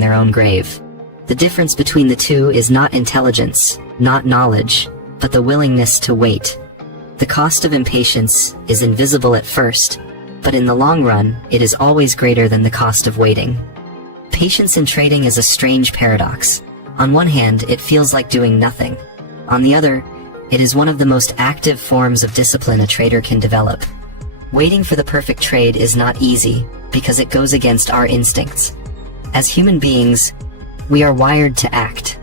their own grave. The difference between the two is not intelligence, not knowledge, but the willingness to wait. The cost of impatience is invisible at first, but in the long run, it is always greater than the cost of waiting. Patience in trading is a strange paradox. On one hand, it feels like doing nothing. On the other, it is one of the most active forms of discipline a trader can develop. Waiting for the perfect trade is not easy, because it goes against our instincts. As human beings, we are wired to act.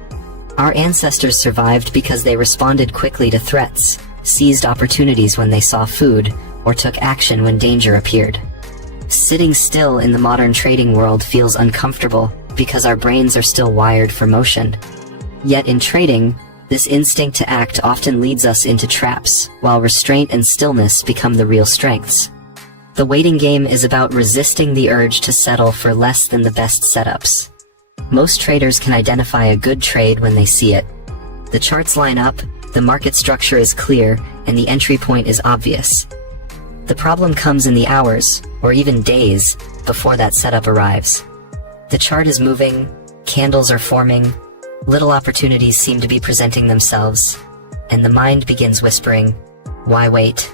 Our ancestors survived because they responded quickly to threats, seized opportunities when they saw food, or took action when danger appeared. Sitting still in the modern trading world feels uncomfortable because our brains are still wired for motion. Yet in trading, this instinct to act often leads us into traps, while restraint and stillness become the real strengths. The waiting game is about resisting the urge to settle for less than the best setups. Most traders can identify a good trade when they see it. The charts line up, the market structure is clear, and the entry point is obvious. The problem comes in the hours, or even days, before that setup arrives. The chart is moving, candles are forming, little opportunities seem to be presenting themselves, and the mind begins whispering, "Why wait?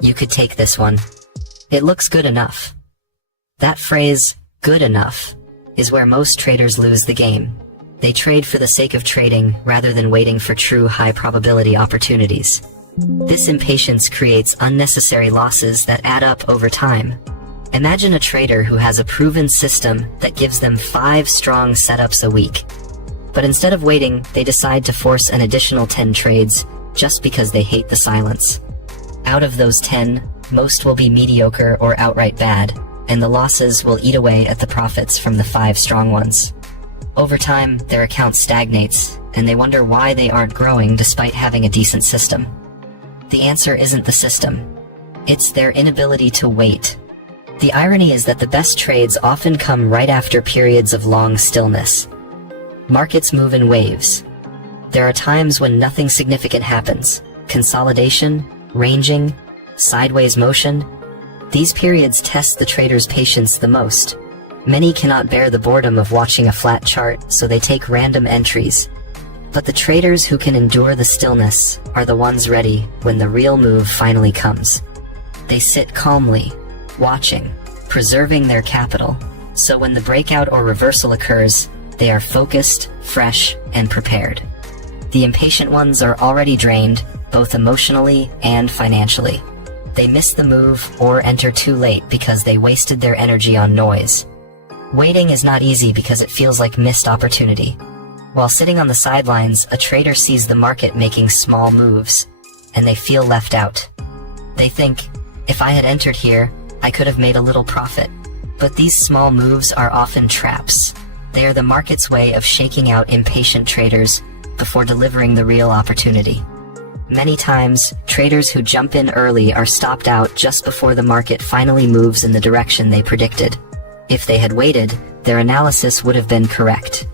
You could take this one. It looks good enough." That phrase, "good enough," is where most traders lose the game. They trade for the sake of trading rather than waiting for true high-probability opportunities. This impatience creates unnecessary losses that add up over time. Imagine a trader who has a proven system that gives them 5 strong setups a week. But instead of waiting, they decide to force an additional 10 trades just because they hate the silence. Out of those 10, most will be mediocre or outright bad, and the losses will eat away at the profits from the 5 strong ones. Over time, their account stagnates, and they wonder why they aren't growing despite having a decent system. The answer isn't the system. It's their inability to wait. The irony is that the best trades often come right after periods of long stillness. Markets move in waves. There are times when nothing significant happens. Consolidation, ranging, sideways motion. These periods test the trader's patience the most. Many cannot bear the boredom of watching a flat chart, so they take random entries. But the traders who can endure the stillness are the ones ready when the real move finally comes. They sit calmly, watching, preserving their capital, so when the breakout or reversal occurs, they are focused, fresh, and prepared. The impatient ones are already drained, both emotionally and financially. They miss the move or enter too late because they wasted their energy on noise. Waiting is not easy because it feels like missed opportunity. While sitting on the sidelines, a trader sees the market making small moves, and they feel left out. They think, if I had entered here, I could have made a little profit. But these small moves are often traps. They are the market's way of shaking out impatient traders before delivering the real opportunity. Many times, traders who jump in early are stopped out just before the market finally moves in the direction they predicted. If they had waited, their analysis would have been correct.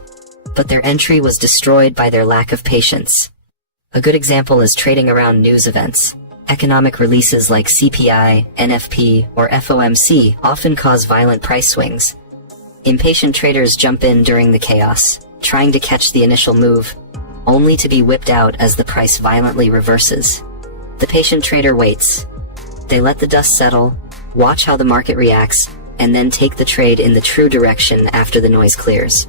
But their entry was destroyed by their lack of patience. A good example is trading around news events. Economic releases like CPI, NFP, or FOMC often cause violent price swings. Impatient traders jump in during the chaos, trying to catch the initial move, only to be whipped out as the price violently reverses. The patient trader waits. They let the dust settle, watch how the market reacts, and then take the trade in the true direction after the noise clears.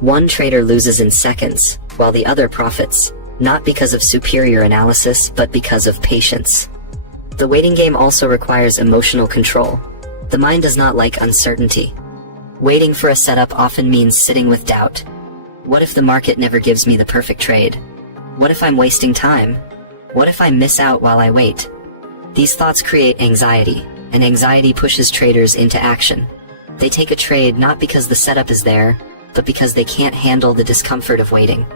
One trader loses in seconds, while the other profits, not because of superior analysis, but because of patience. The waiting game also requires emotional control. The mind does not like uncertainty. Waiting for a setup often means sitting with doubt. What if the market never gives me the perfect trade? What if I'm wasting time? What if I miss out while I wait? These thoughts create anxiety, and anxiety pushes traders into action. They take a trade not because the setup is there, but because they can't handle the discomfort of waiting.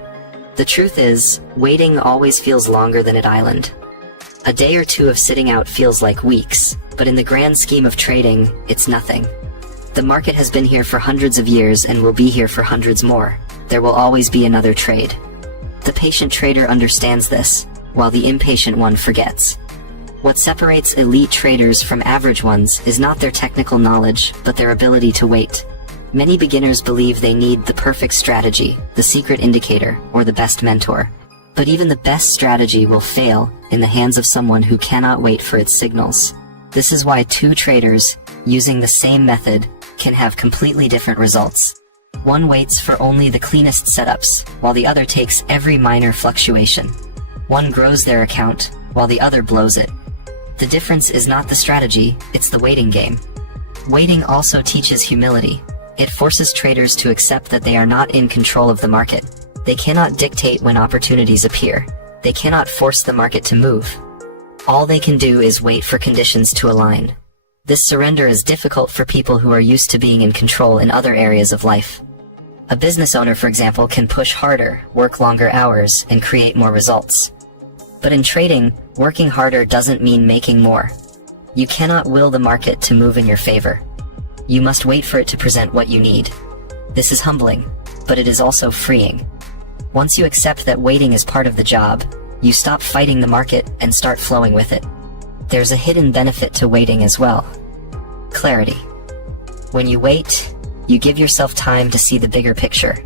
The truth is, waiting always feels longer than at island. A day or two of sitting out feels like weeks, but in the grand scheme of trading, it's nothing. The market has been here for hundreds of years and will be here for hundreds more. There will always be another trade. The patient trader understands this, while the impatient one forgets. What separates elite traders from average ones is not their technical knowledge, but their ability to wait. Many beginners believe they need the perfect strategy, the secret indicator, or the best mentor. But even the best strategy will fail in the hands of someone who cannot wait for its signals. This is why two traders, using the same method, can have completely different results. One waits for only the cleanest setups, while the other takes every minor fluctuation. One grows their account, while the other blows it. The difference is not the strategy, it's the waiting game. Waiting also teaches humility. It forces traders to accept that they are not in control of the market. They cannot dictate when opportunities appear. They cannot force the market to move. All they can do is wait for conditions to align. This surrender is difficult for people who are used to being in control in other areas of life. A business owner, for example, can push harder, work longer hours, and create more results. But in trading, working harder doesn't mean making more. You cannot will the market to move in your favor. You must wait for it to present what you need. This is humbling, but it is also freeing. Once you accept that waiting is part of the job, you stop fighting the market and start flowing with it. There's a hidden benefit to waiting as well. Clarity. When you wait, you give yourself time to see the bigger picture.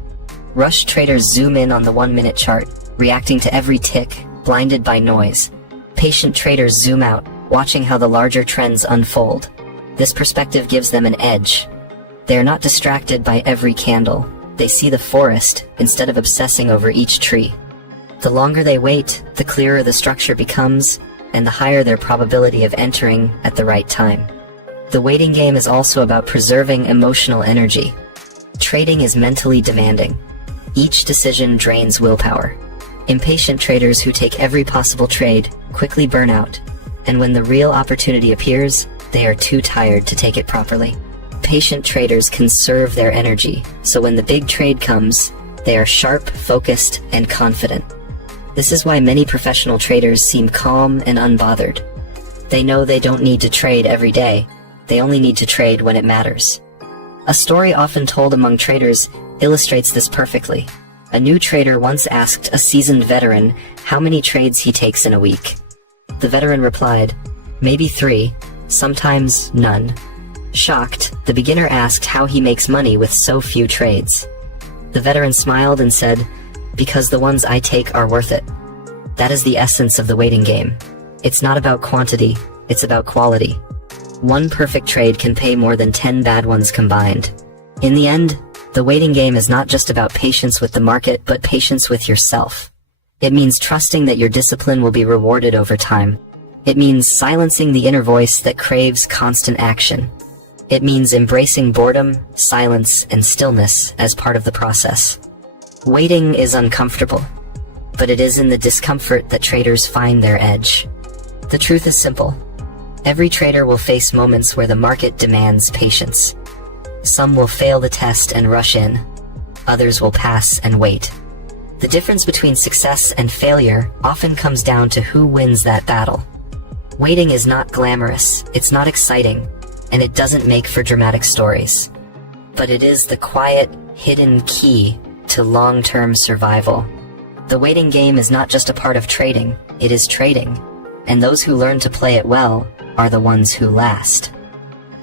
Rush traders zoom in on the 1-minute chart, reacting to every tick, blinded by noise. Patient traders zoom out, watching how the larger trends unfold. This perspective gives them an edge. They are not distracted by every candle. They see the forest instead of obsessing over each tree. The longer they wait, the clearer the structure becomes, and the higher their probability of entering at the right time. The waiting game is also about preserving emotional energy. Trading is mentally demanding. Each decision drains willpower. Impatient traders who take every possible trade quickly burn out, and when the real opportunity appears, they are too tired to take it properly. Patient traders conserve their energy, so when the big trade comes, they are sharp, focused, and confident. This is why many professional traders seem calm and unbothered. They know they don't need to trade every day, they only need to trade when it matters. A story often told among traders illustrates this perfectly. A new trader once asked a seasoned veteran how many trades he takes in a week. The veteran replied, "Maybe 3, sometimes none." Shocked, the beginner asked how he makes money with so few trades. The veteran smiled and said, "Because the ones I take are worth it." That is the essence of the waiting game. It's not about quantity, it's about quality. One perfect trade can pay more than 10 bad ones combined. In the end, the waiting game is not just about patience with the market, but patience with yourself. It means trusting that your discipline will be rewarded over time. It means silencing the inner voice that craves constant action. It means embracing boredom, silence, and stillness as part of the process. Waiting is uncomfortable, but it is in the discomfort that traders find their edge. The truth is simple. Every trader will face moments where the market demands patience. Some will fail the test and rush in. Others will pass and wait. The difference between success and failure often comes down to who wins that battle. Waiting is not glamorous, it's not exciting, and it doesn't make for dramatic stories. But it is the quiet, hidden key to long-term survival. The waiting game is not just a part of trading, it is trading, and those who learn to play it well are the ones who last.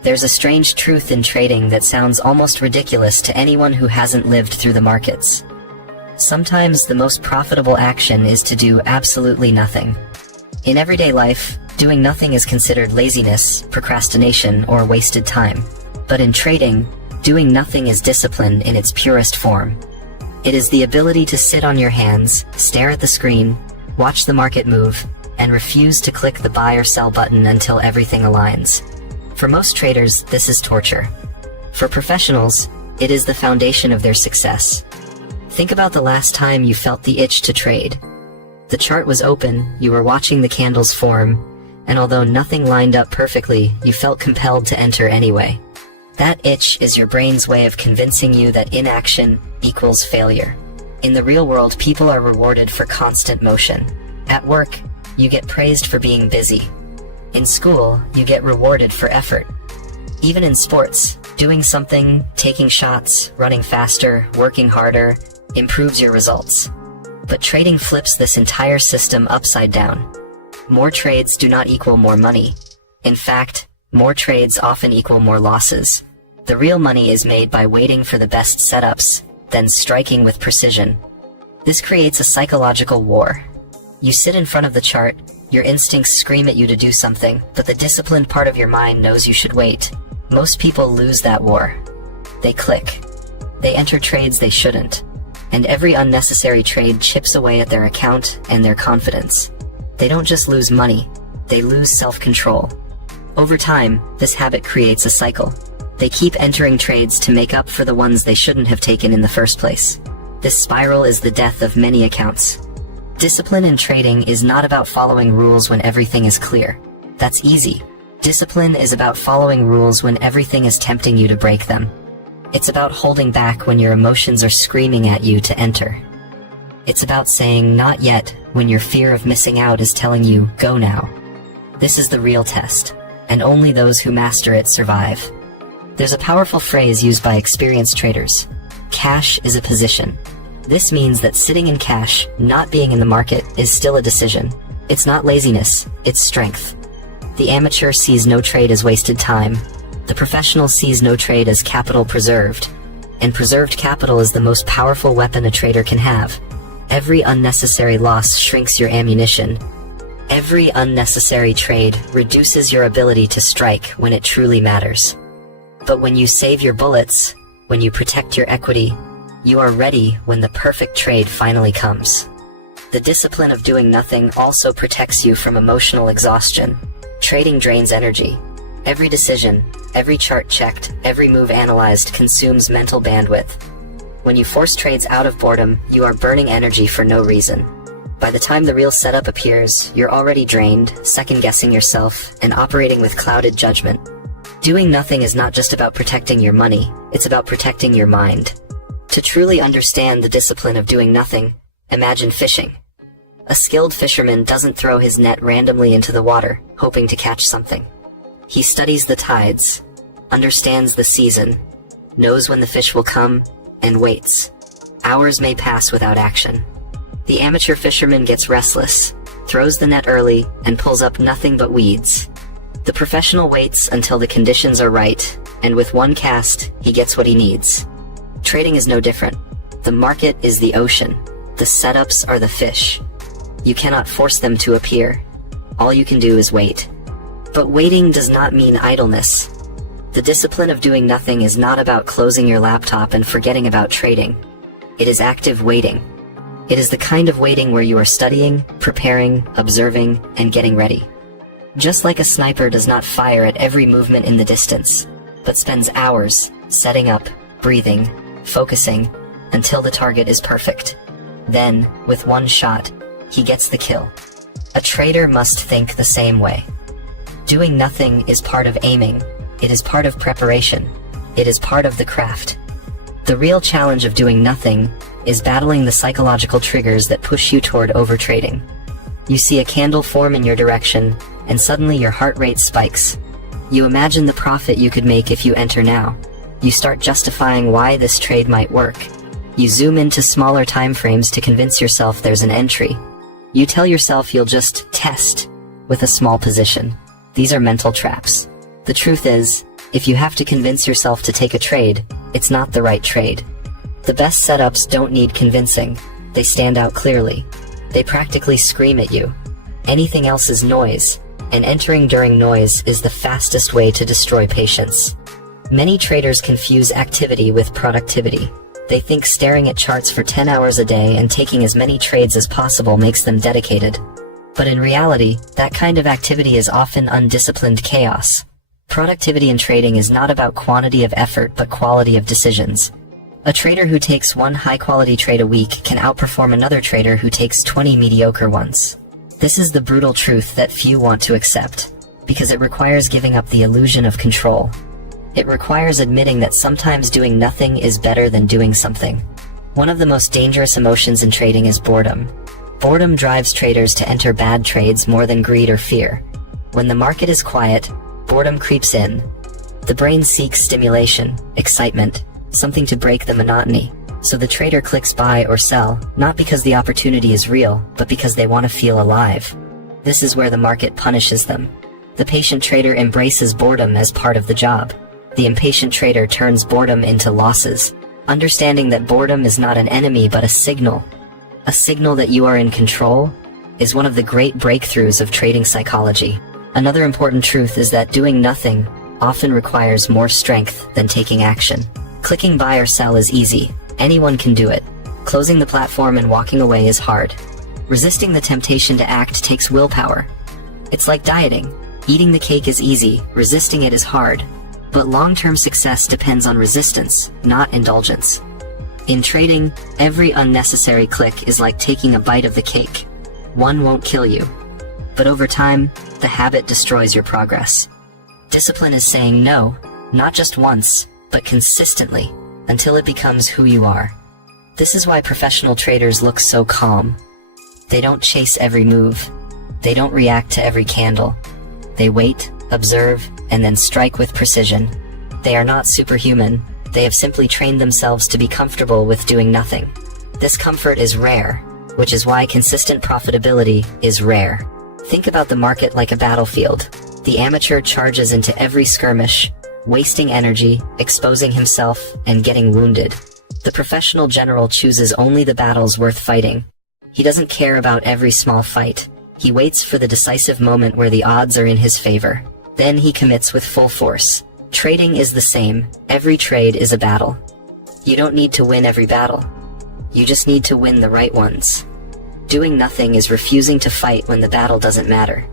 There's a strange truth in trading that sounds almost ridiculous to anyone who hasn't lived through the markets. Sometimes the most profitable action is to do absolutely nothing. In everyday life, doing nothing is considered laziness, procrastination, or wasted time. But in trading, doing nothing is discipline in its purest form. It is the ability to sit on your hands, stare at the screen, watch the market move, and refuse to click the buy or sell button until everything aligns. For most traders, this is torture. For professionals, it is the foundation of their success. Think about the last time you felt the itch to trade. The chart was open, you were watching the candles form, and although nothing lined up perfectly, you felt compelled to enter anyway. That itch is your brain's way of convincing you that inaction equals failure. In the real world, people are rewarded for constant motion. At work, you get praised for being busy. In school, you get rewarded for effort. Even in sports, doing something, taking shots, running faster, working harder, improves your results. But trading flips this entire system upside down. More trades do not equal more money. In fact, more trades often equal more losses. The real money is made by waiting for the best setups, then striking with precision. This creates a psychological war. You sit in front of the chart, your instincts scream at you to do something, but the disciplined part of your mind knows you should wait. Most people lose that war. They click. They enter trades they shouldn't. And every unnecessary trade chips away at their account and their confidence. They don't just lose money, they lose self-control. Over time, this habit creates a cycle. They keep entering trades to make up for the ones they shouldn't have taken in the first place. This spiral is the death of many accounts. Discipline in trading is not about following rules when everything is clear. That's easy. Discipline is about following rules when everything is tempting you to break them. It's about holding back when your emotions are screaming at you to enter. It's about saying not yet when your fear of missing out is telling you, go now. This is the real test, and only those who master it survive. There's a powerful phrase used by experienced traders. Cash is a position. This means that sitting in cash, not being in the market, is still a decision. It's not laziness, it's strength. The amateur sees no trade as wasted time. The professional sees no trade as capital preserved. And preserved capital is the most powerful weapon a trader can have. Every unnecessary loss shrinks your ammunition. Every unnecessary trade reduces your ability to strike when it truly matters. But when you save your bullets, when you protect your equity, you are ready when the perfect trade finally comes. The discipline of doing nothing also protects you from emotional exhaustion. Trading drains energy. Every decision, every chart checked, every move analyzed consumes mental bandwidth. When you force trades out of boredom, you are burning energy for no reason. By the time the real setup appears, you're already drained, second-guessing yourself, and operating with clouded judgment. Doing nothing is not just about protecting your money, it's about protecting your mind. To truly understand the discipline of doing nothing, imagine fishing. A skilled fisherman doesn't throw his net randomly into the water, hoping to catch something. He studies the tides, understands the season, knows when the fish will come, and waits. Hours may pass without action. The amateur fisherman gets restless, throws the net early, and pulls up nothing but weeds. The professional waits until the conditions are right, and with one cast, he gets what he needs. Trading is no different. The market is the ocean. The setups are the fish. You cannot force them to appear. All you can do is wait. But waiting does not mean idleness. The discipline of doing nothing is not about closing your laptop and forgetting about trading. It is active waiting. It is the kind of waiting where you are studying, preparing, observing, and getting ready. Just like a sniper does not fire at every movement in the distance, but spends hours setting up, breathing, focusing, until the target is perfect. Then, with one shot, he gets the kill. A trader must think the same way. Doing nothing is part of aiming. It is part of preparation. It is part of the craft. The real challenge of doing nothing is battling the psychological triggers that push you toward overtrading. You see a candle form in your direction, and suddenly your heart rate spikes. You imagine the profit you could make if you enter now. You start justifying why this trade might work. You zoom into smaller time frames to convince yourself there's an entry. You tell yourself you'll just test with a small position. These are mental traps. The truth is, if you have to convince yourself to take a trade, it's not the right trade. The best setups don't need convincing. They stand out clearly. They practically scream at you. Anything else is noise, and entering during noise is the fastest way to destroy patience. Many traders confuse activity with productivity. They think staring at charts for 10 hours a day and taking as many trades as possible makes them dedicated. But in reality, that kind of activity is often undisciplined chaos. Productivity in trading is not about quantity of effort but quality of decisions. A trader who takes one high-quality trade a week can outperform another trader who takes 20 mediocre ones. This is the brutal truth that few want to accept, because it requires giving up the illusion of control. It requires admitting that sometimes doing nothing is better than doing something. One of the most dangerous emotions in trading is boredom. Boredom drives traders to enter bad trades more than greed or fear. When the market is quiet, boredom creeps in. The brain seeks stimulation, excitement, something to break the monotony. So the trader clicks buy or sell, not because the opportunity is real, but because they want to feel alive. This is where the market punishes them. The patient trader embraces boredom as part of the job. The impatient trader turns boredom into losses, understanding that boredom is not an enemy but a signal that you are in control, is one of the great breakthroughs of trading psychology. Another important truth is that doing nothing often requires more strength than taking action. Clicking buy or sell is easy. Anyone can do it. Closing the platform and walking away is hard. Resisting the temptation to act takes willpower. It's like dieting. Eating the cake is easy, resisting it is hard. But long-term success depends on resistance, not indulgence. In trading, every unnecessary click is like taking a bite of the cake. One won't kill you, but over time, the habit destroys your progress. Discipline is saying no, not just once, but consistently, until it becomes who you are. This is why professional traders look so calm. They don't chase every move. They don't react to every candle. They wait, observe, and then strike with precision. They are not superhuman. They have simply trained themselves to be comfortable with doing nothing. This comfort is rare, which is why consistent profitability is rare. Think about the market like a battlefield. The amateur charges into every skirmish, wasting energy, exposing himself, and getting wounded. The professional general chooses only the battles worth fighting. He doesn't care about every small fight. He waits for the decisive moment where the odds are in his favor. Then he commits with full force. Trading is the same. Every trade is a battle. You don't need to win every battle. You just need to win the right ones. Doing nothing is refusing to fight when the battle doesn't matter.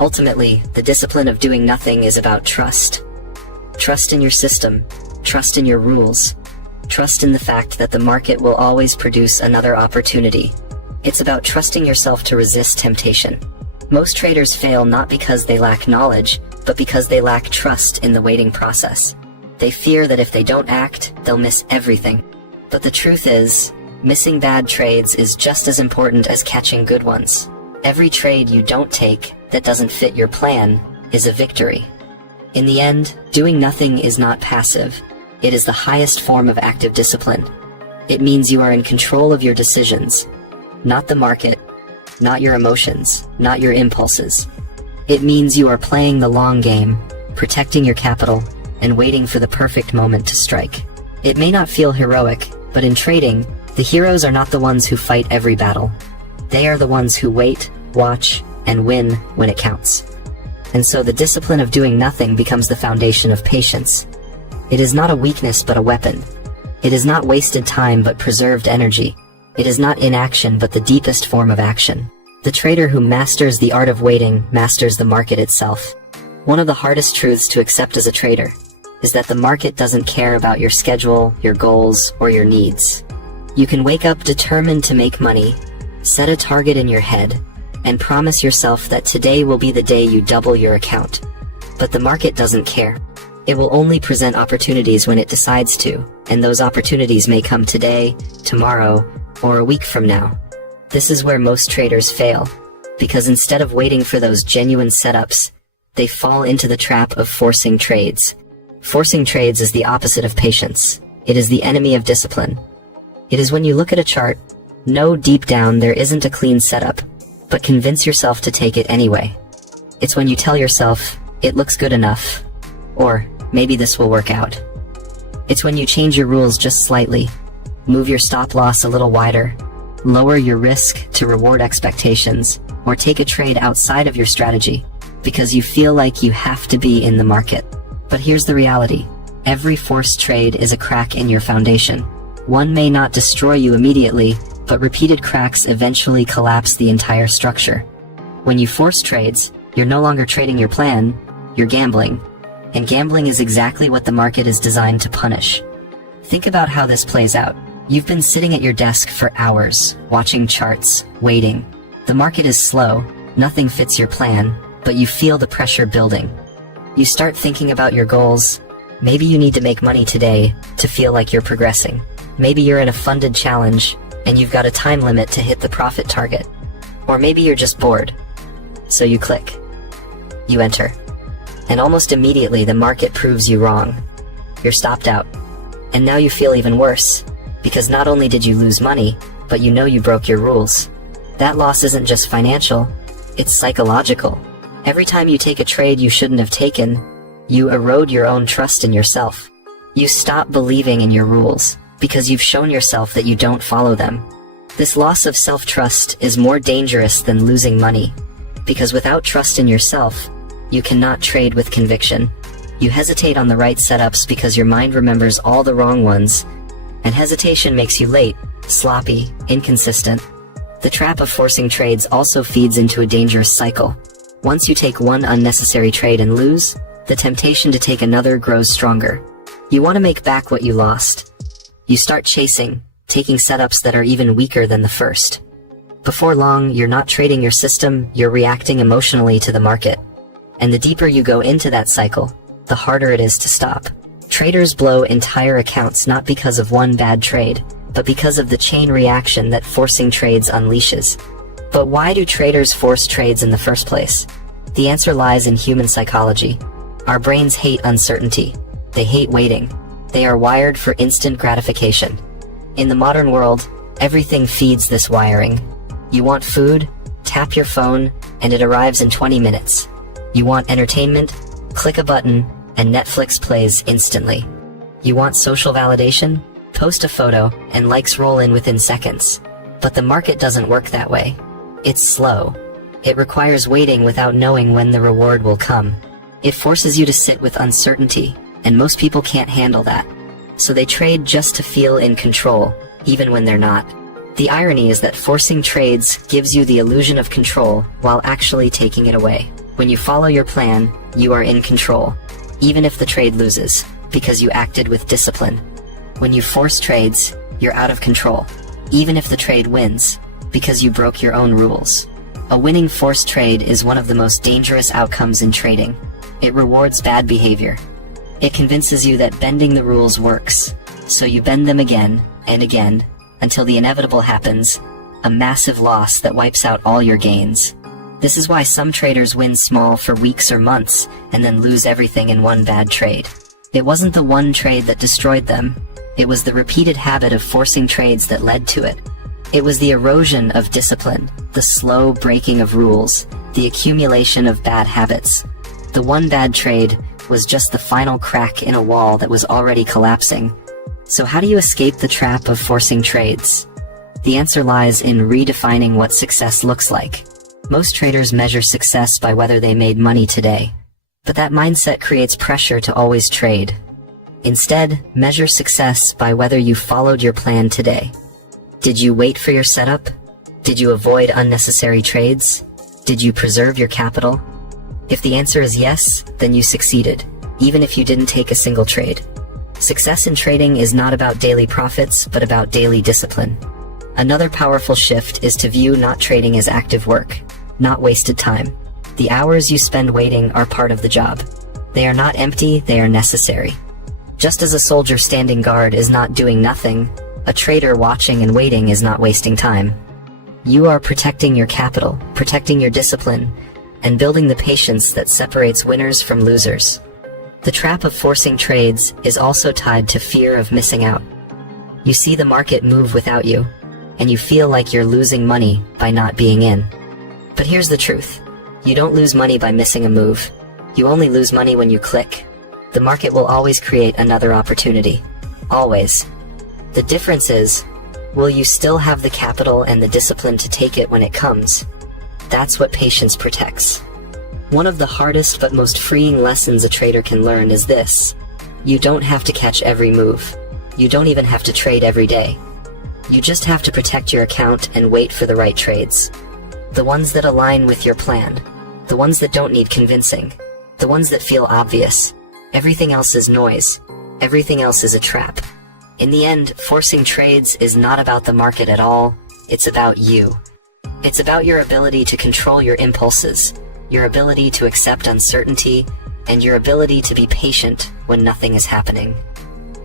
Ultimately, the discipline of doing nothing is about trust. Trust in your system. Trust in your rules. Trust in the fact that the market will always produce another opportunity. It's about trusting yourself to resist temptation. Most traders fail not because they lack knowledge, but because they lack trust in the waiting process. They fear that if they don't act, they'll miss everything. But the truth is, missing bad trades is just as important as catching good ones. Every trade you don't take that doesn't fit your plan is a victory. In the end, doing nothing is not passive. It is the highest form of active discipline. It means you are in control of your decisions, not the market, not your emotions, not your impulses. It means you are playing the long game, protecting your capital, and waiting for the perfect moment to strike. It may not feel heroic, but in trading, the heroes are not the ones who fight every battle. They are the ones who wait, watch, and win when it counts. And so the discipline of doing nothing becomes the foundation of patience. It is not a weakness but a weapon. It is not wasted time but preserved energy. It is not inaction but the deepest form of action. The trader who masters the art of waiting masters the market itself. One of the hardest truths to accept as a trader is that the market doesn't care about your schedule, your goals, or your needs. You can wake up determined to make money, set a target in your head, and promise yourself that today will be the day you double your account. But the market doesn't care. It will only present opportunities when it decides to, and those opportunities may come today, tomorrow, or a week from now. This is where most traders fail, because instead of waiting for those genuine setups, they fall into the trap of forcing trades. Forcing trades is the opposite of patience. It is the enemy of discipline. It is when you look at a chart, know deep down there isn't a clean setup, but convince yourself to take it anyway. It's when you tell yourself, it looks good enough, or maybe this will work out. It's when you change your rules just slightly, move your stop loss a little wider, lower your risk to reward expectations, or take a trade outside of your strategy, because you feel like you have to be in the market. But here's the reality. Every forced trade is a crack in your foundation. One may not destroy you immediately, but repeated cracks eventually collapse the entire structure. When you force trades, you're no longer trading your plan, you're gambling. And gambling is exactly what the market is designed to punish. Think about how this plays out. You've been sitting at your desk for hours, watching charts, waiting. The market is slow, nothing fits your plan, but you feel the pressure building. You start thinking about your goals. Maybe you need to make money today to feel like you're progressing. Maybe you're in a funded challenge, and you've got a time limit to hit the profit target. Or maybe you're just bored. So you click. You enter. And almost immediately the market proves you wrong. You're stopped out. And now you feel even worse, because not only did you lose money, but you know you broke your rules. That loss isn't just financial, it's psychological. Every time you take a trade you shouldn't have taken, You erode your own trust in yourself. You stop believing in your rules, because you've shown yourself that you don't follow them. This loss of self-trust is more dangerous than losing money, because without trust in yourself, you cannot trade with conviction. You hesitate on the right setups because your mind remembers all the wrong ones, and hesitation makes you late, sloppy, inconsistent. The trap of forcing trades also feeds into a dangerous cycle. Once you take one unnecessary trade and lose, the temptation to take another grows stronger. You want to make back what you lost. You start chasing, taking setups that are even weaker than the first. Before long, you're not trading your system, you're reacting emotionally to the market. And the deeper you go into that cycle, the harder it is to stop. Traders blow entire accounts not because of one bad trade, but because of the chain reaction that forcing trades unleashes. But why do traders force trades in the first place? The answer lies in human psychology. Our brains hate uncertainty. They hate waiting. They are wired for instant gratification. In the modern world, everything feeds this wiring. You want food? Tap your phone, and it arrives in 20 minutes. You want entertainment? Click a button, and Netflix plays instantly. You want social validation? Post a photo, and likes roll in within seconds. But the market doesn't work that way. It's slow. It requires waiting without knowing when the reward will come. It forces you to sit with uncertainty, and most people can't handle that. So they trade just to feel in control, even when they're not. The irony is that forcing trades gives you the illusion of control while actually taking it away. When you follow your plan, you are in control, even if the trade loses, because you acted with discipline. When you force trades, you're out of control, even if the trade wins, because you broke your own rules. A winning forced trade is one of the most dangerous outcomes in trading. It rewards bad behavior. It convinces you that bending the rules works, so you bend them again and again, until the inevitable happens, a massive loss that wipes out all your gains. This is why some traders win small for weeks or months, and then lose everything in one bad trade. It wasn't the one trade that destroyed them. It was the repeated habit of forcing trades that led to it. It was the erosion of discipline, the slow breaking of rules, the accumulation of bad habits. The one bad trade was just the final crack in a wall that was already collapsing. So how do you escape the trap of forcing trades? The answer lies in redefining what success looks like. Most traders measure success by whether they made money today. But that mindset creates pressure to always trade. Instead, measure success by whether you followed your plan today. Did you wait for your setup? Did you avoid unnecessary trades? Did you preserve your capital? If the answer is yes, then you succeeded, even if you didn't take a single trade. Success in trading is not about daily profits, but about daily discipline. Another powerful shift is to view not trading as active work, not wasted time. The hours you spend waiting are part of the job. They are not empty, they are necessary. Just as a soldier standing guard is not doing nothing, a trader watching and waiting is not wasting time. You are protecting your capital, protecting your discipline, and building the patience that separates winners from losers. The trap of forcing trades is also tied to fear of missing out. You see the market move without you, and you feel like you're losing money by not being in. But here's the truth. You don't lose money by missing a move. You only lose money when you click. The market will always create another opportunity. Always. The difference is, will you still have the capital and the discipline to take it when it comes? That's what patience protects. One of the hardest but most freeing lessons a trader can learn is this. You don't have to catch every move. You don't even have to trade every day. You just have to protect your account and wait for the right trades. The ones that align with your plan. The ones that don't need convincing. The ones that feel obvious. Everything else is noise. Everything else is a trap. In the end, forcing trades is not about the market at all. It's about you. It's about your ability to control your impulses, your ability to accept uncertainty, and your ability to be patient when nothing is happening.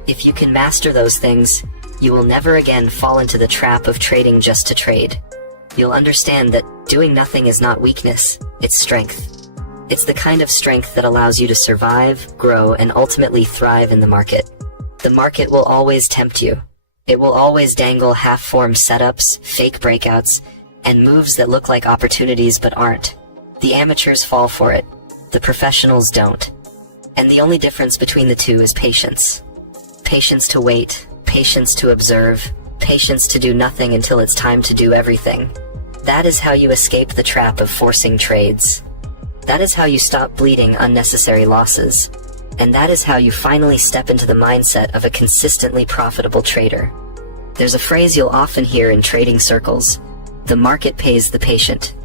If you can master those things, you will never again fall into the trap of trading just to trade. You'll understand that doing nothing is not weakness, it's strength. It's the kind of strength that allows you to survive, grow, and ultimately thrive in the market. The market will always tempt you. It will always dangle half-formed setups, fake breakouts, and moves that look like opportunities but aren't. The amateurs fall for it. The professionals don't. And the only difference between the two is patience. Patience to wait, patience to observe, patience to do nothing until it's time to do everything. That is how you escape the trap of forcing trades. That is how you stop bleeding unnecessary losses. And that is how you finally step into the mindset of a consistently profitable trader. There's a phrase you'll often hear in trading circles: the market pays the patient.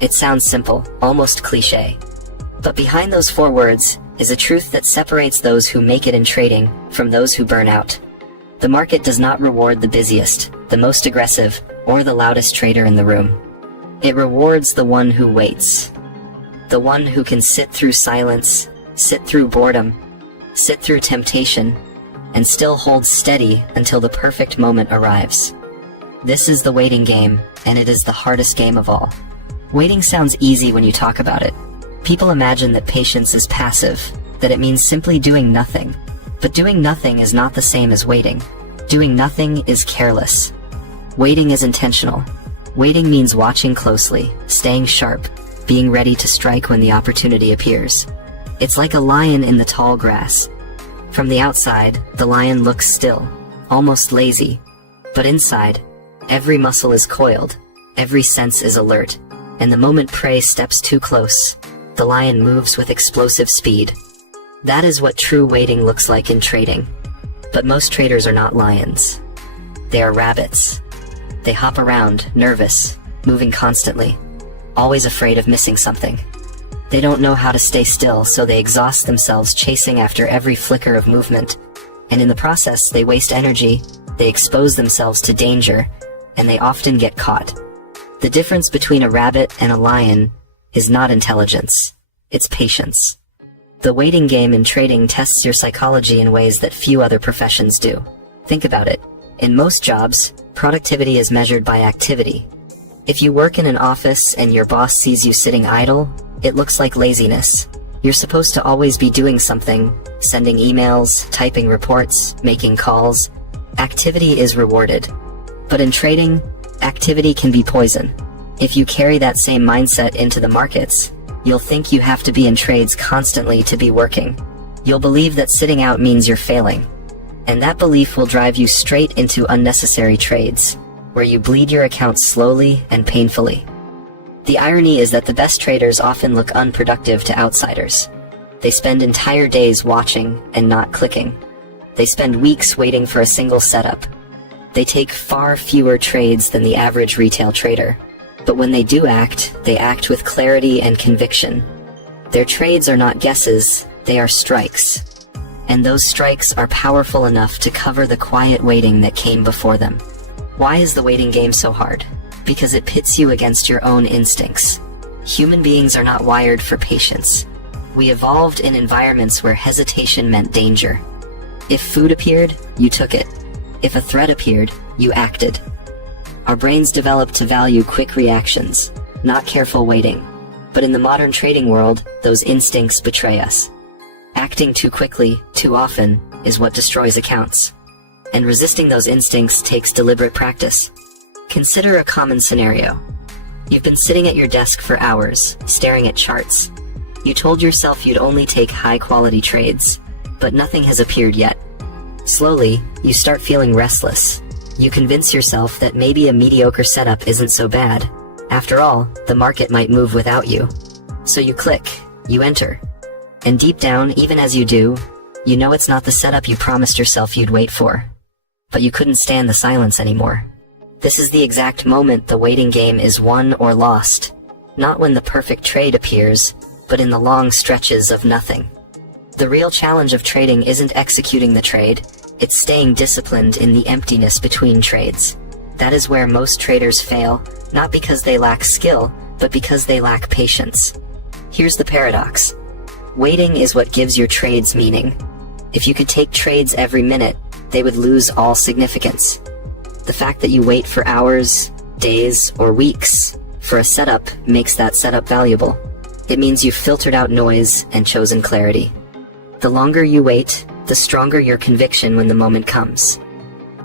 It sounds simple, almost cliché. But behind those 4 words is a truth that separates those who make it in trading from those who burn out. The market does not reward the busiest, the most aggressive, or the loudest trader in the room. It rewards the one who waits. The one who can sit through silence, sit through boredom, sit through temptation, and still hold steady until the perfect moment arrives. This is the waiting game, and it is the hardest game of all. Waiting sounds easy when you talk about it. People imagine that patience is passive, that it means simply doing nothing. But doing nothing is not the same as waiting. Doing nothing is careless. Waiting is intentional. Waiting means watching closely, staying sharp, being ready to strike when the opportunity appears. It's like a lion in the tall grass. From the outside, the lion looks still, almost lazy. But inside, every muscle is coiled, every sense is alert, and the moment prey steps too close, the lion moves with explosive speed. That is what true waiting looks like in trading. But most traders are not lions. They are rabbits. They hop around, nervous, moving constantly, always afraid of missing something. They don't know how to stay still, so they exhaust themselves chasing after every flicker of movement. And in the process, they waste energy, they expose themselves to danger, and they often get caught. The difference between a rabbit and a lion is not intelligence, it's patience. The waiting game in trading tests your psychology in ways that few other professions do. Think about it. In most jobs, productivity is measured by activity. If you work in an office and your boss sees you sitting idle, it looks like laziness. You're supposed to always be doing something, sending emails, typing reports, making calls. Activity is rewarded. But in trading, activity can be poison. If you carry that same mindset into the markets, you'll think you have to be in trades constantly to be working. You'll believe that sitting out means you're failing. And that belief will drive you straight into unnecessary trades, where you bleed your account slowly and painfully. The irony is that the best traders often look unproductive to outsiders. They spend entire days watching and not clicking. They spend weeks waiting for a single setup. They take far fewer trades than the average retail trader. But when they do act, they act with clarity and conviction. Their trades are not guesses, they are strikes. And those strikes are powerful enough to cover the quiet waiting that came before them. Why is the waiting game so hard? Because it pits you against your own instincts. Human beings are not wired for patience. We evolved in environments where hesitation meant danger. If food appeared, you took it. If a threat appeared, you acted. Our brains developed to value quick reactions, not careful waiting. But in the modern trading world, those instincts betray us. Acting too quickly, too often, is what destroys accounts. And resisting those instincts takes deliberate practice. Consider a common scenario. You've been sitting at your desk for hours, staring at charts. You told yourself you'd only take high-quality trades, but nothing has appeared yet. Slowly, you start feeling restless. You convince yourself that maybe a mediocre setup isn't so bad. After all, the market might move without you. So you click, you enter. And deep down, even as you do, you know it's not the setup you promised yourself you'd wait for. But you couldn't stand the silence anymore. This is the exact moment the waiting game is won or lost. Not when the perfect trade appears, but in the long stretches of nothing. The real challenge of trading isn't executing the trade, it's staying disciplined in the emptiness between trades. That is where most traders fail, not because they lack skill, but because they lack patience. Here's the paradox. Waiting is what gives your trades meaning. If you could take trades every minute, they would lose all significance. The fact that you wait for hours, days, or weeks for a setup makes that setup valuable. It means you've filtered out noise and chosen clarity. The longer you wait, the stronger your conviction when the moment comes.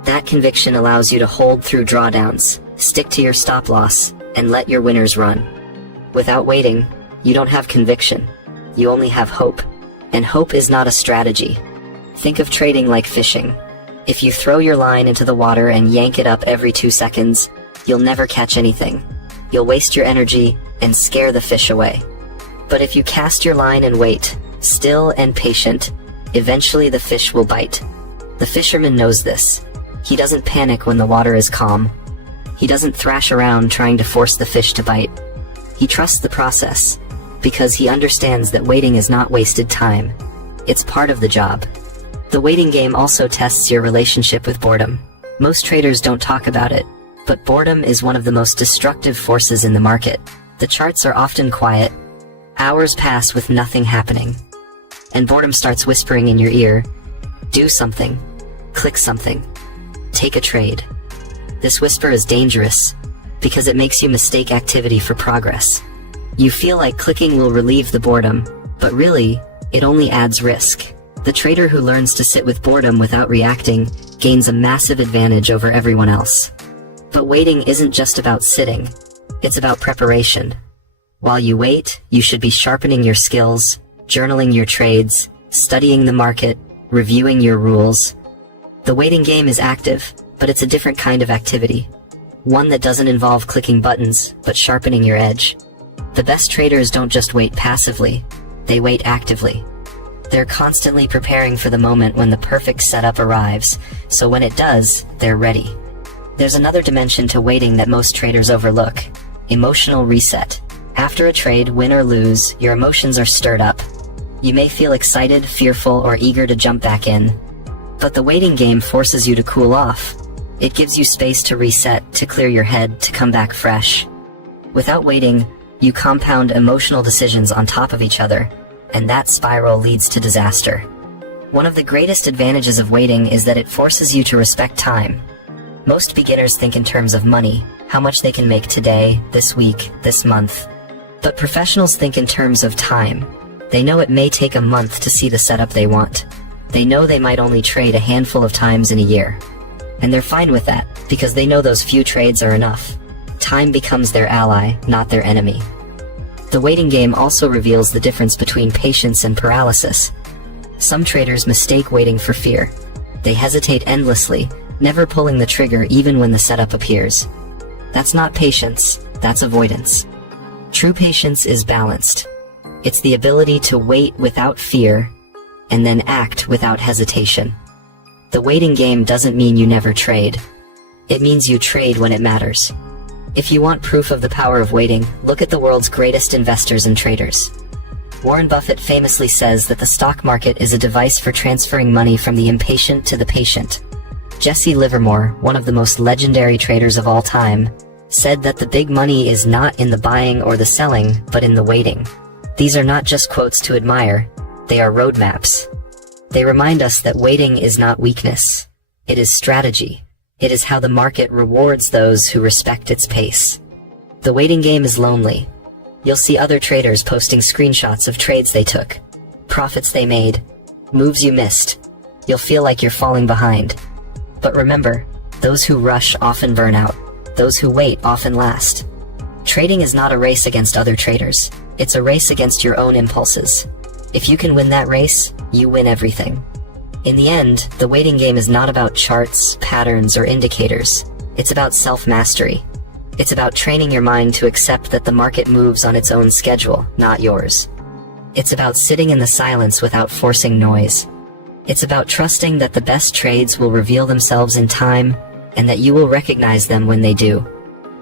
That conviction allows you to hold through drawdowns, stick to your stop loss, and let your winners run. Without waiting, you don't have conviction. You only have hope. And hope is not a strategy. Think of trading like fishing. If you throw your line into the water and yank it up every 2 seconds, you'll never catch anything. You'll waste your energy and scare the fish away. But if you cast your line and wait, still and patient, eventually the fish will bite. The fisherman knows this. He doesn't panic when the water is calm. He doesn't thrash around trying to force the fish to bite. He trusts the process, because he understands that waiting is not wasted time. It's part of the job. The waiting game also tests your relationship with boredom. Most traders don't talk about it, but boredom is one of the most destructive forces in the market. The charts are often quiet. Hours pass with nothing happening. And boredom starts whispering in your ear, do something, click something, take a trade. This whisper is dangerous, because it makes you mistake activity for progress. You feel like clicking will relieve the boredom, but really, it only adds risk. The trader who learns to sit with boredom without reacting gains a massive advantage over everyone else. But waiting isn't just about sitting, it's about preparation. While you wait, you should be sharpening your skills, journaling your trades, studying the market, reviewing your rules. The waiting game is active, but it's a different kind of activity. One that doesn't involve clicking buttons, but sharpening your edge. The best traders don't just wait passively, they wait actively. They're constantly preparing for the moment when the perfect setup arrives, so when it does, they're ready. There's another dimension to waiting that most traders overlook: emotional reset. After a trade, win or lose, your emotions are stirred up. You may feel excited, fearful, or eager to jump back in. But the waiting game forces you to cool off. It gives you space to reset, to clear your head, to come back fresh. Without waiting, you compound emotional decisions on top of each other, and that spiral leads to disaster. One of the greatest advantages of waiting is that it forces you to respect time. Most beginners think in terms of money, how much they can make today, this week, this month. But professionals think in terms of time. They know it may take a month to see the setup they want. They know they might only trade a handful of times in a year. And they're fine with that, because they know those few trades are enough. Time becomes their ally, not their enemy. The waiting game also reveals the difference between patience and paralysis. Some traders mistake waiting for fear. They hesitate endlessly, never pulling the trigger even when the setup appears. That's not patience, that's avoidance. True patience is balanced. It's the ability to wait without fear, and then act without hesitation. The waiting game doesn't mean you never trade. It means you trade when it matters. If you want proof of the power of waiting, look at the world's greatest investors and traders. Warren Buffett famously says that the stock market is a device for transferring money from the impatient to the patient. Jesse Livermore, one of the most legendary traders of all time, said that the big money is not in the buying or the selling, but in the waiting. These are not just quotes to admire, they are roadmaps. They remind us that waiting is not weakness. It is strategy. It is how the market rewards those who respect its pace. The waiting game is lonely. You'll see other traders posting screenshots of trades they took, profits they made, moves you missed. You'll feel like you're falling behind. But remember, those who rush often burn out. Those who wait often last. Trading is not a race against other traders. It's a race against your own impulses. If you can win that race, you win everything. In the end, the waiting game is not about charts, patterns, or indicators. It's about self-mastery. It's about training your mind to accept that the market moves on its own schedule, not yours. It's about sitting in the silence without forcing noise. It's about trusting that the best trades will reveal themselves in time, and that you will recognize them when they do.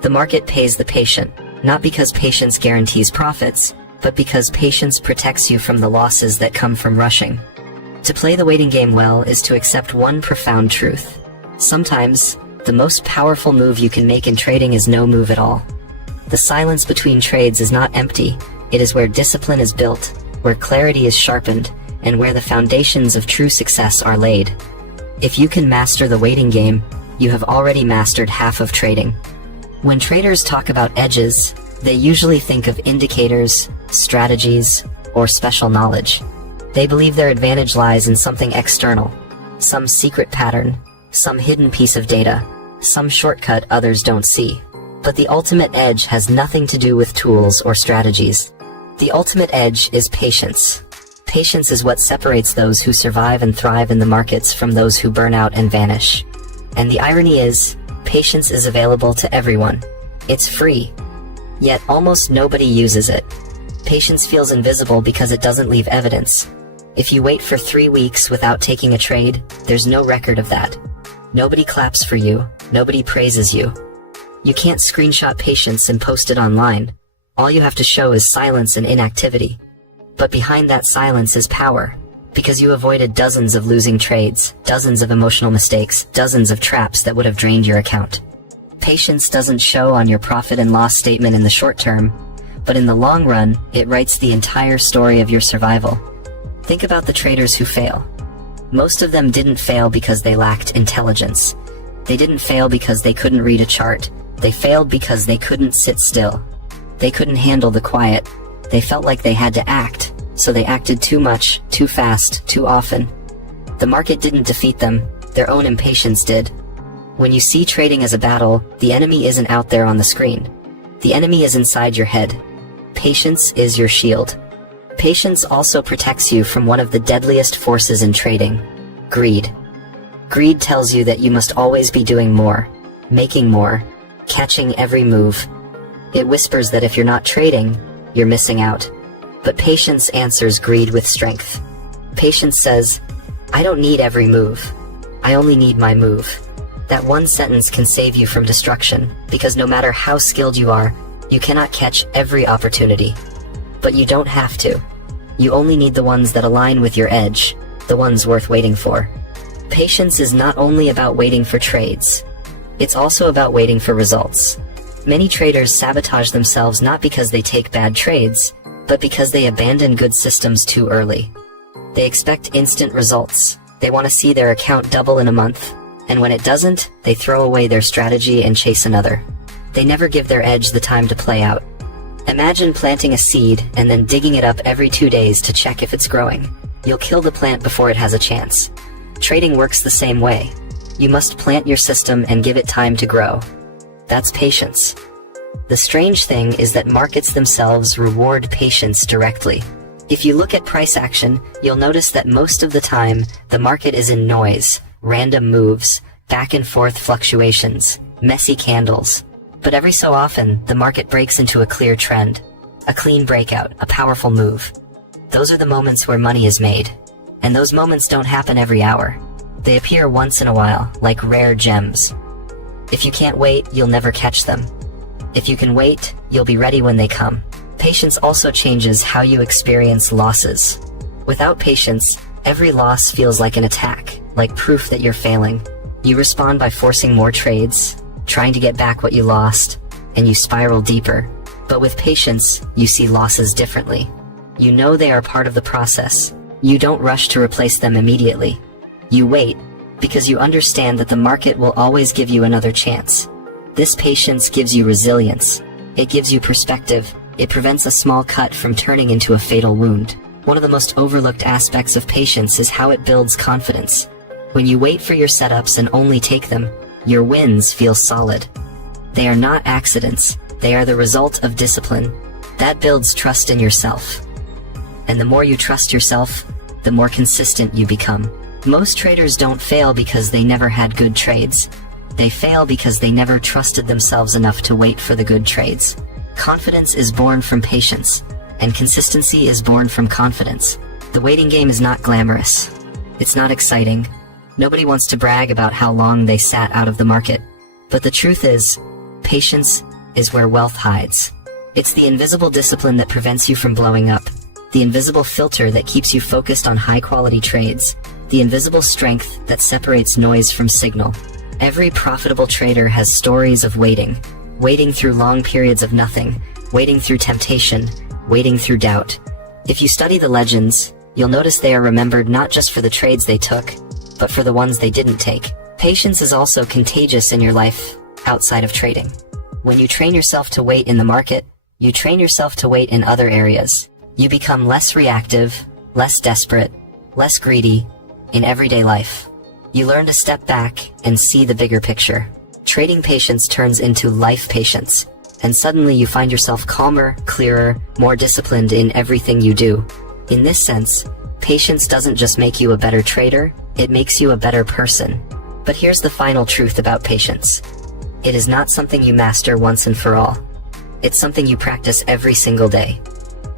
The market pays the patient, not because patience guarantees profits, but because patience protects you from the losses that come from rushing. To play the waiting game well is to accept one profound truth. Sometimes, the most powerful move you can make in trading is no move at all. The silence between trades is not empty, it is where discipline is built, where clarity is sharpened, and where the foundations of true success are laid. If you can master the waiting game, you have already mastered half of trading. When traders talk about edges, they usually think of indicators, strategies, or special knowledge. They believe their advantage lies in something external, some secret pattern, some hidden piece of data, some shortcut others don't see. But the ultimate edge has nothing to do with tools or strategies. The ultimate edge is patience. Patience is what separates those who survive and thrive in the markets from those who burn out and vanish. And the irony is, patience is available to everyone. It's free. Yet almost nobody uses it. Patience feels invisible because it doesn't leave evidence. If you wait for 3 weeks without taking a trade, there's no record of that. Nobody claps for you, nobody praises you. You can't screenshot patience and post it online. All you have to show is silence and inactivity. But behind that silence is power, because you avoided dozens of losing trades, dozens of emotional mistakes, dozens of traps that would have drained your account. Patience doesn't show on your profit and loss statement in the short term, but in the long run, it writes the entire story of your survival. Think about the traders who fail. Most of them didn't fail because they lacked intelligence. They didn't fail because they couldn't read a chart. They failed because they couldn't sit still. They couldn't handle the quiet. They felt like they had to act, so they acted too much, too fast, too often. The market didn't defeat them, their own impatience did. When you see trading as a battle, the enemy isn't out there on the screen. The enemy is inside your head. Patience is your shield. Patience also protects you from one of the deadliest forces in trading: greed. Greed tells you that you must always be doing more, making more, catching every move. It whispers that if you're not trading, you're missing out. But patience answers greed with strength. Patience says, I don't need every move. I only need my move. That one sentence can save you from destruction, because no matter how skilled you are, you cannot catch every opportunity. But you don't have to. You only need the ones that align with your edge, the ones worth waiting for. Patience is not only about waiting for trades. It's also about waiting for results. Many traders sabotage themselves not because they take bad trades, but because they abandon good systems too early. They expect instant results. They want to see their account double in a month, and when it doesn't, they throw away their strategy and chase another. They never give their edge the time to play out. Imagine planting a seed and then digging it up every 2 days to check if it's growing. You'll kill the plant before it has a chance. Trading works the same way. You must plant your system and give it time to grow. That's patience. The strange thing is that markets themselves reward patience directly. If you look at price action, you'll notice that most of the time, the market is in noise, random moves, back and forth fluctuations, messy candles. But every so often, the market breaks into a clear trend, a clean breakout, a powerful move. Those are the moments where money is made. And those moments don't happen every hour. They appear once in a while, like rare gems. If you can't wait, you'll never catch them. If you can wait, you'll be ready when they come. Patience also changes how you experience losses. Without patience, every loss feels like an attack, like proof that you're failing. You respond by forcing more trades, trying to get back what you lost, and you spiral deeper. But with patience, you see losses differently. You know they are part of the process. You don't rush to replace them immediately. You wait, because you understand that the market will always give you another chance. This patience gives you resilience. It gives you perspective. It prevents a small cut from turning into a fatal wound. One of the most overlooked aspects of patience is how it builds confidence. When you wait for your setups and only take them, your wins feel solid. They are not accidents. They are the result of discipline. That builds trust in yourself. And the more you trust yourself, the more consistent you become. Most traders don't fail because they never had good trades. They fail because they never trusted themselves enough to wait for the good trades. Confidence is born from patience, and consistency is born from confidence. The waiting game is not glamorous. It's not exciting. Nobody wants to brag about how long they sat out of the market. But the truth is, patience is where wealth hides. It's the invisible discipline that prevents you from blowing up. The invisible filter that keeps you focused on high-quality trades. The invisible strength that separates noise from signal. Every profitable trader has stories of waiting. Waiting through long periods of nothing. Waiting through temptation. Waiting through doubt. If you study the legends, you'll notice they are remembered not just for the trades they took, but for the ones they didn't take. Patience is also contagious in your life outside of trading. When you train yourself to wait in the market, you train yourself to wait in other areas. You become less reactive, less desperate, less greedy in everyday life. You learn to step back and see the bigger picture. Trading patience turns into life patience, and suddenly you find yourself calmer, clearer, more disciplined in everything you do. In this sense, Patience doesn't just make you a better trader, it makes you a better person. But here's the final truth about patience. It is not something you master once and for all. It's something you practice every single day.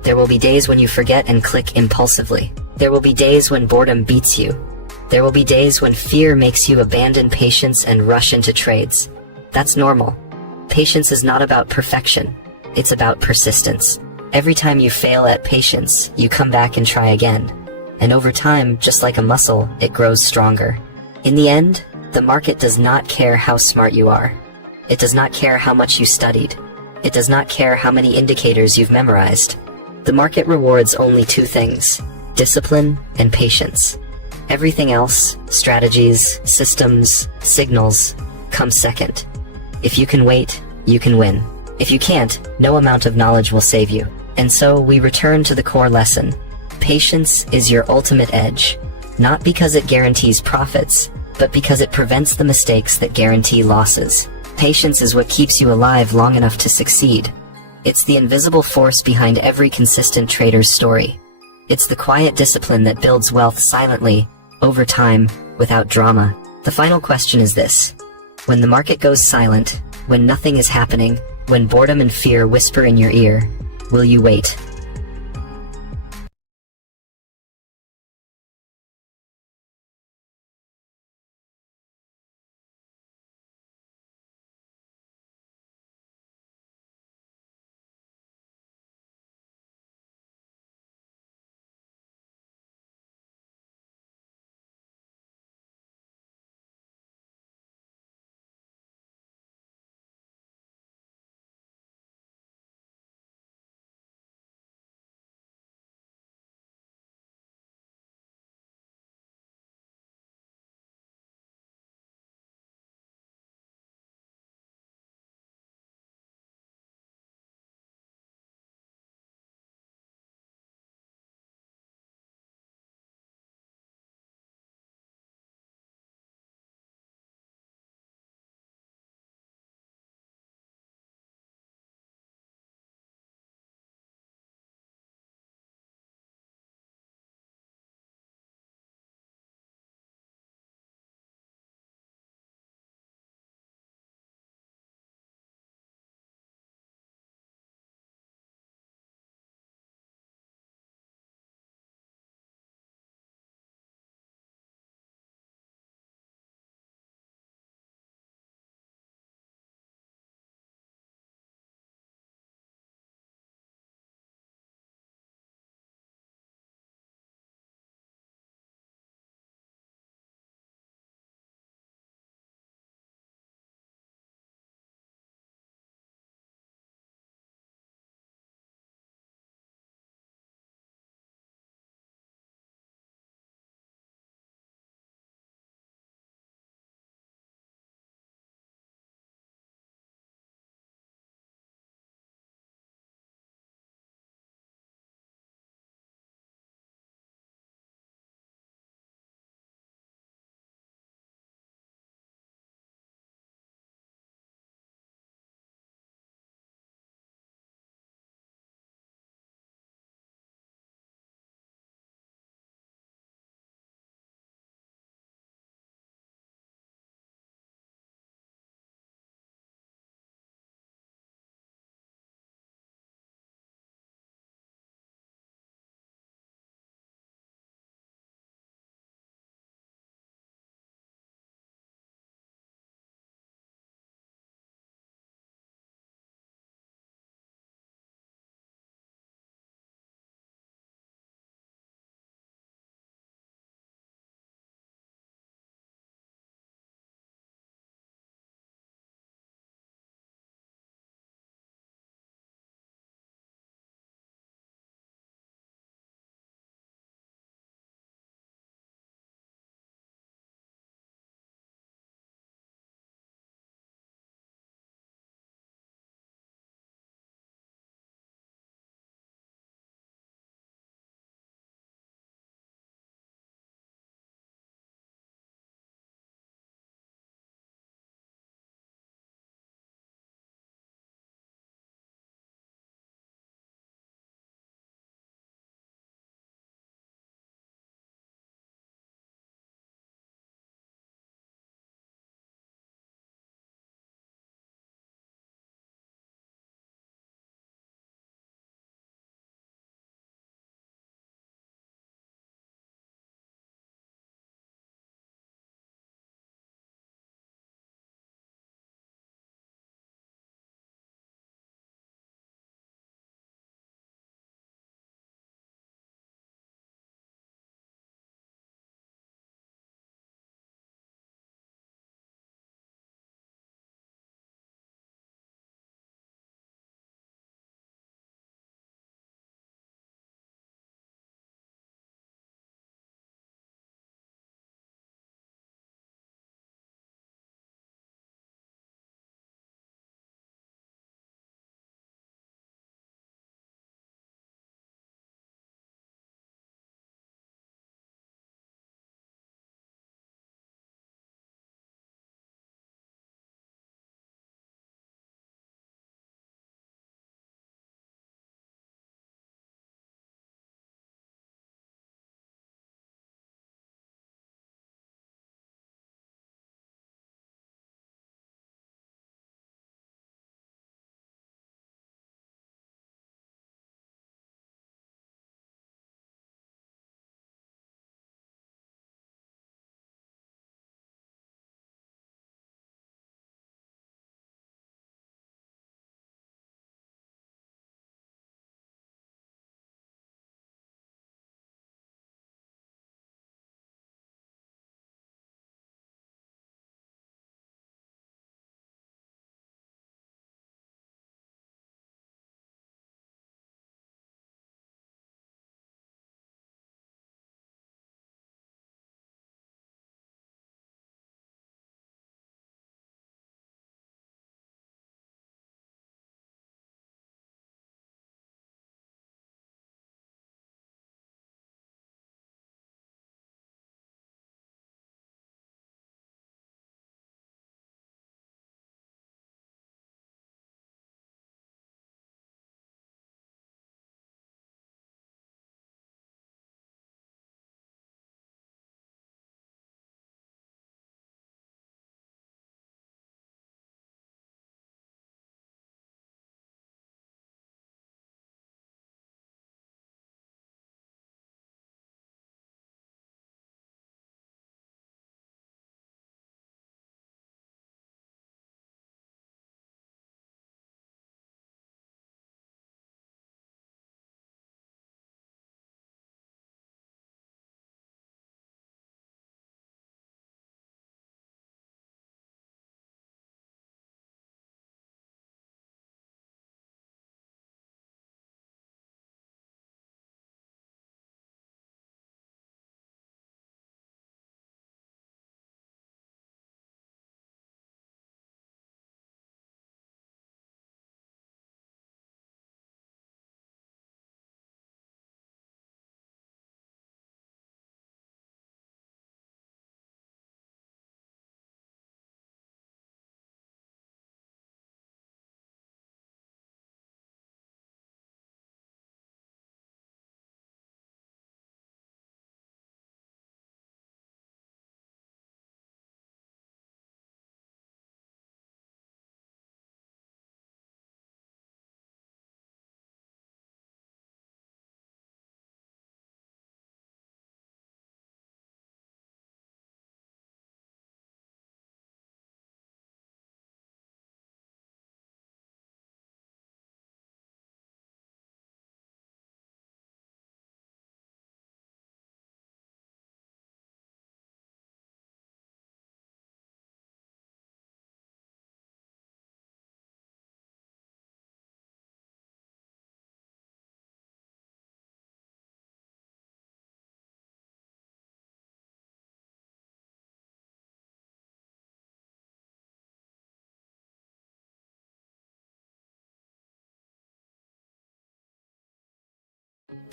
There will be days when you forget and click impulsively. There will be days when boredom beats you. There will be days when fear makes you abandon patience and rush into trades. That's normal. Patience is not about perfection. It's about persistence. Every time you fail at patience, you come back and try again. And over time, just like a muscle, it grows stronger. In the end, the market does not care how smart you are. It does not care how much you studied. It does not care how many indicators you've memorized. The market rewards only two things: discipline and patience. Everything else, strategies, systems, signals, comes second. If you can wait, you can win. If you can't, no amount of knowledge will save you. And so we return to the core lesson. Patience is your ultimate edge, not because it guarantees profits, but because it prevents the mistakes that guarantee losses. Patience is what keeps you alive long enough to succeed. It's the invisible force behind every consistent trader's story. It's the quiet discipline that builds wealth silently, over time, without drama. The final question is this: when the market goes silent, when nothing is happening, when boredom and fear whisper in your ear, will you wait?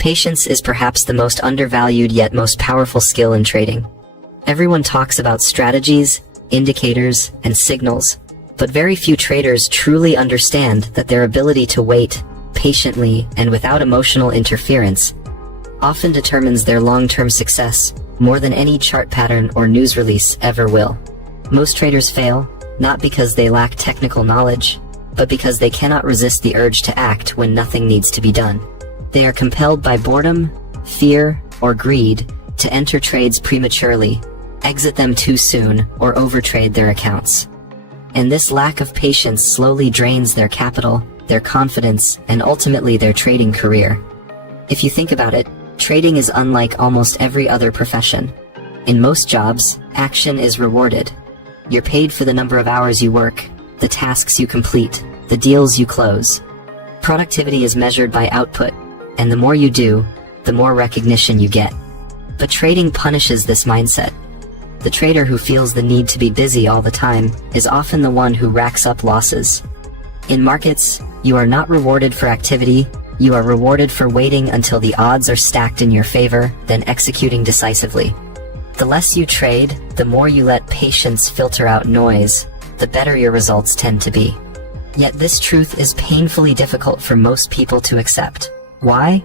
Patience is perhaps the most undervalued yet most powerful skill in trading. Everyone talks about strategies, indicators, and signals, but very few traders truly understand that their ability to wait patiently and without emotional interference often determines their long-term success more than any chart pattern or news release ever will. Most traders fail, not because they lack technical knowledge, but because they cannot resist the urge to act when nothing needs to be done. They are compelled by boredom, fear, or greed to enter trades prematurely, exit them too soon, or overtrade their accounts. And this lack of patience slowly drains their capital, their confidence, and ultimately their trading career. If you think about it, trading is unlike almost every other profession. In most jobs, action is rewarded. You're paid for the number of hours you work, the tasks you complete, the deals you close. Productivity is measured by output, and the more you do, the more recognition you get. But trading punishes this mindset. The trader who feels the need to be busy all the time is often the one who racks up losses. In markets, you are not rewarded for activity, you are rewarded for waiting until the odds are stacked in your favor, then executing decisively. The less you trade, the more you let patience filter out noise, the better your results tend to be. Yet this truth is painfully difficult for most people to accept. Why?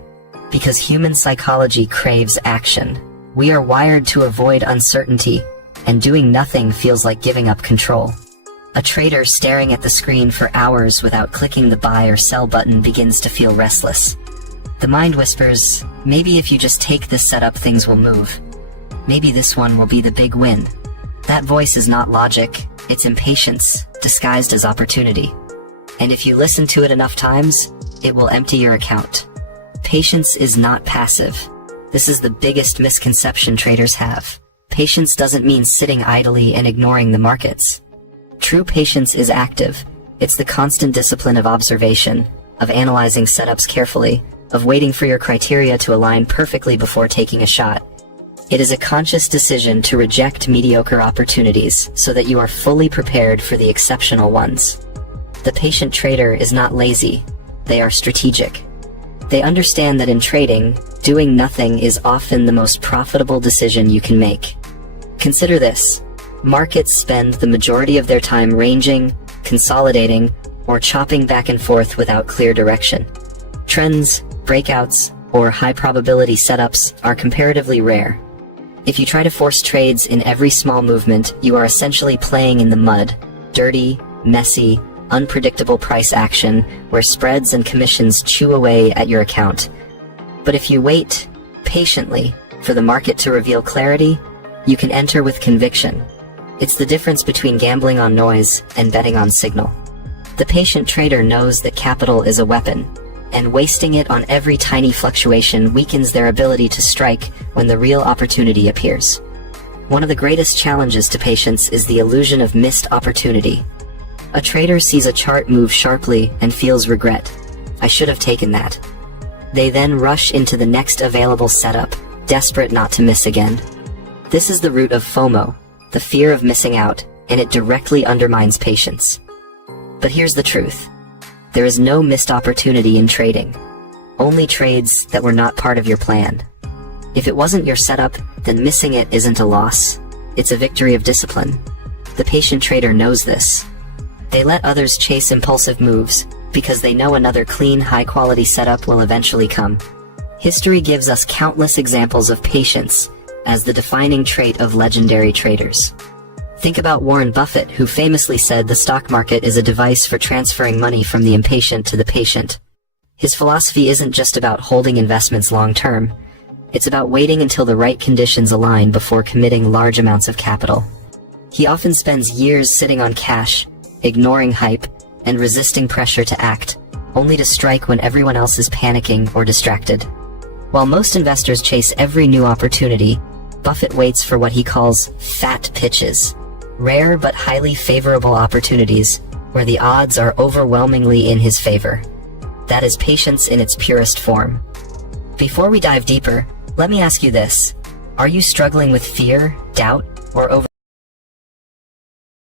Because human psychology craves action. We are wired to avoid uncertainty, and doing nothing feels like giving up control. A trader staring at the screen for hours without clicking the buy or sell button begins to feel restless. The mind whispers, maybe if you just take this setup things will move. Maybe this one will be the big win. That voice is not logic, it's impatience, disguised as opportunity. And if you listen to it enough times, it will empty your account. Patience is not passive. This is the biggest misconception traders have. Patience doesn't mean sitting idly and ignoring the markets. True patience is active. It's the constant discipline of observation, of analyzing setups carefully, of waiting for your criteria to align perfectly before taking a shot. It is a conscious decision to reject mediocre opportunities so that you are fully prepared for the exceptional ones. The patient trader is not lazy. They are strategic. They understand that in trading, doing nothing is often the most profitable decision you can make. Consider this. Markets spend the majority of their time ranging, consolidating, or chopping back and forth without clear direction. Trends, breakouts, or high-probability setups are comparatively rare. If you try to force trades in every small movement, you are essentially playing in the mud, dirty, messy, unpredictable price action where spreads and commissions chew away at your account. But if you wait patiently for the market to reveal clarity, you can enter with conviction. It's the difference between gambling on noise and betting on signal. The patient trader knows that capital is a weapon, and wasting it on every tiny fluctuation weakens their ability to strike when the real opportunity appears. One of the greatest challenges to patience is the illusion of missed opportunity. A trader sees a chart move sharply and feels regret. I should have taken that. They then rush into the next available setup, desperate not to miss again. This is the root of FOMO, the fear of missing out, and it directly undermines patience. But here's the truth. There is no missed opportunity in trading. Only trades that were not part of your plan. If it wasn't your setup, then missing it isn't a loss. It's a victory of discipline. The patient trader knows this. They let others chase impulsive moves because they know another clean, high-quality setup will eventually come. History gives us countless examples of patience as the defining trait of legendary traders. Think about Warren Buffett, who famously said the stock market is a device for transferring money from the impatient to the patient. His philosophy isn't just about holding investments long-term. It's about waiting until the right conditions align before committing large amounts of capital. He often spends years sitting on cash, ignoring hype, and resisting pressure to act, only to strike when everyone else is panicking or distracted. While most investors chase every new opportunity, Buffett waits for what he calls fat pitches, rare but highly favorable opportunities where the odds are overwhelmingly in his favor. That is patience in its purest form. Before we dive deeper, let me ask you this. Are you struggling with fear, doubt, or